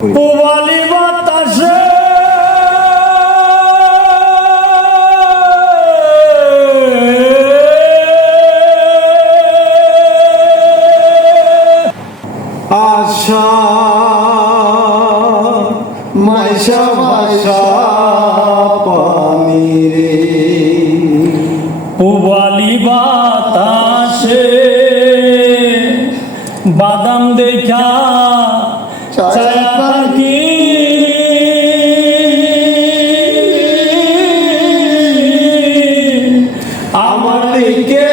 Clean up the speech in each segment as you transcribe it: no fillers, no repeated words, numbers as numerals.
পুবালি বাতাসে আশা মাইশা ভাষা পানি রে পুবালি বাতাসে বাদাম দেখা ছায়া থাকি আমার দিকে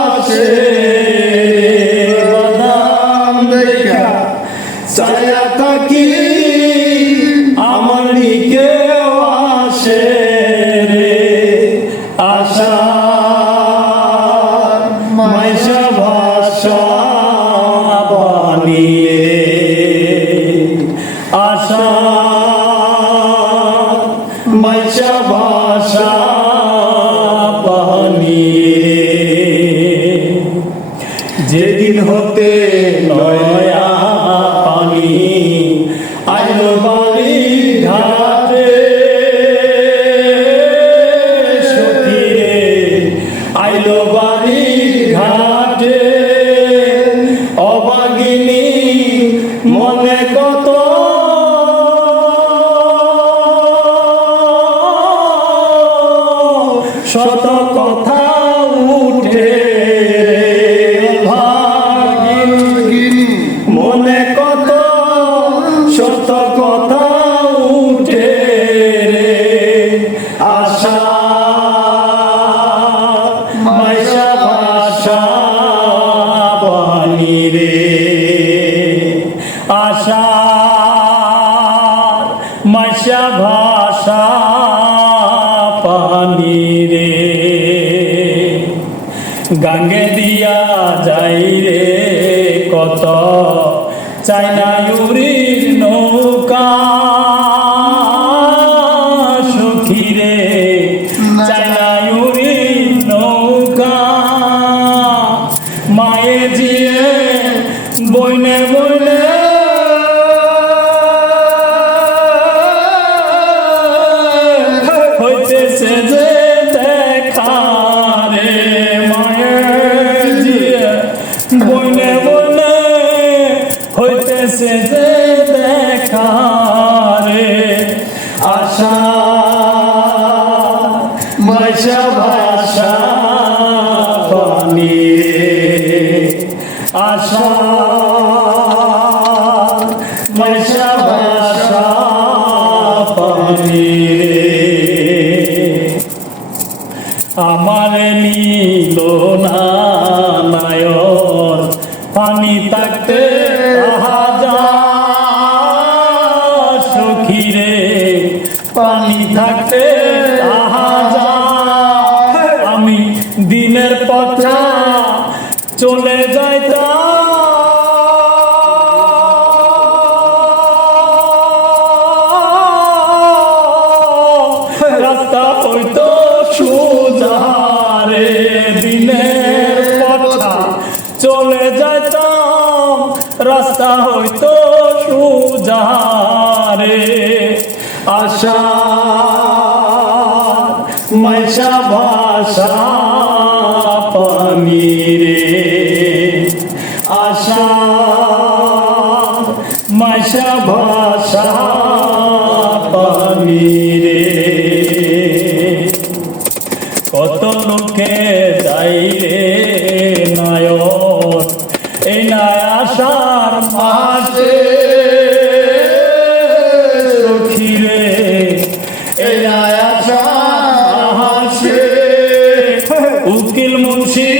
আসে বাদাম দেখা ছায়া থাকি আমার দিকে আসে রে আশা মাইশা ভাষা পানি আশা মাইশা ভাষা পানি যেদিন হতে নয়া পানি আইলো বাড়ি ঘাটে সখী রে আইলো বাড়ি ঘাটে অবাগিনী মনে কত শত কথা উঠে ভাগিনী মনে কত শত কথা উঠে আশা মাইশা ভাষা পানি রে আশা মাইশা ভাষা পানি রে গাঙ্গে দিয়া যাই রে কত চাইনা ইউরির নৌকা সখী রে চাইনা ইউরির নৌকা মায়ে জিয়ে বইনে বইনে হইতেছে যে দেখা রে মায়ে জিয়ে বইনে বইনে হইতেছে যে দেখা রে আশা মাইশা ভাষা পানি আশা মাইশা ভাষা পানি আমার নীল না নায়র পানি থাকতে আহা যা সখী রে পানি থাকতে আহা যা আমি দিনের পথা চলে যাইতাম রাস্তা হইতো সোজা রে দিনের পথা চলে যাইতাম রাস্তা হইতো সোজা রে আশা মাইশা ভাষা পানি রে আশা মাইশা ভাষা পানি রে কত লোকে যাইলে নায়ক এই নাই আশার মাসে সখী রে এই নাই আশার মাসে উকিল মুন্সি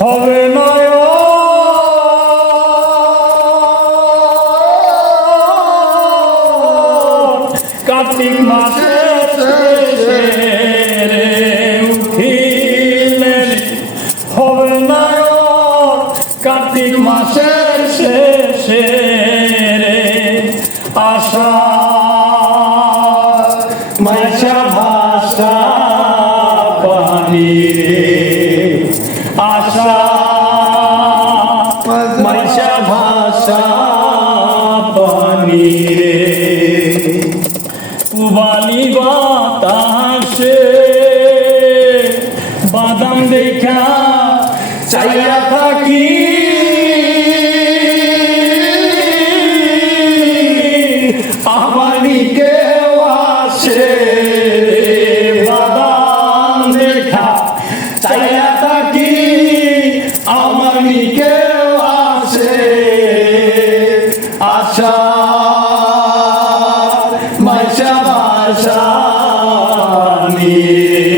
হবে নায়ক কার্তিক মাসে হবে নায়ক কার্তিক মাসের শেষে রে আশা মাইশা ভাষা পানি রে আশা মাইশা ভাষা পানি রে পুবালি বাতাসে বাদাম দেখা চাইয়া থাকি আমারই কেউ আসে বাদাম দেখা চাইয়া থাকি আমারই কেউ আসে আশা মাইশা ভাষা নিয়ে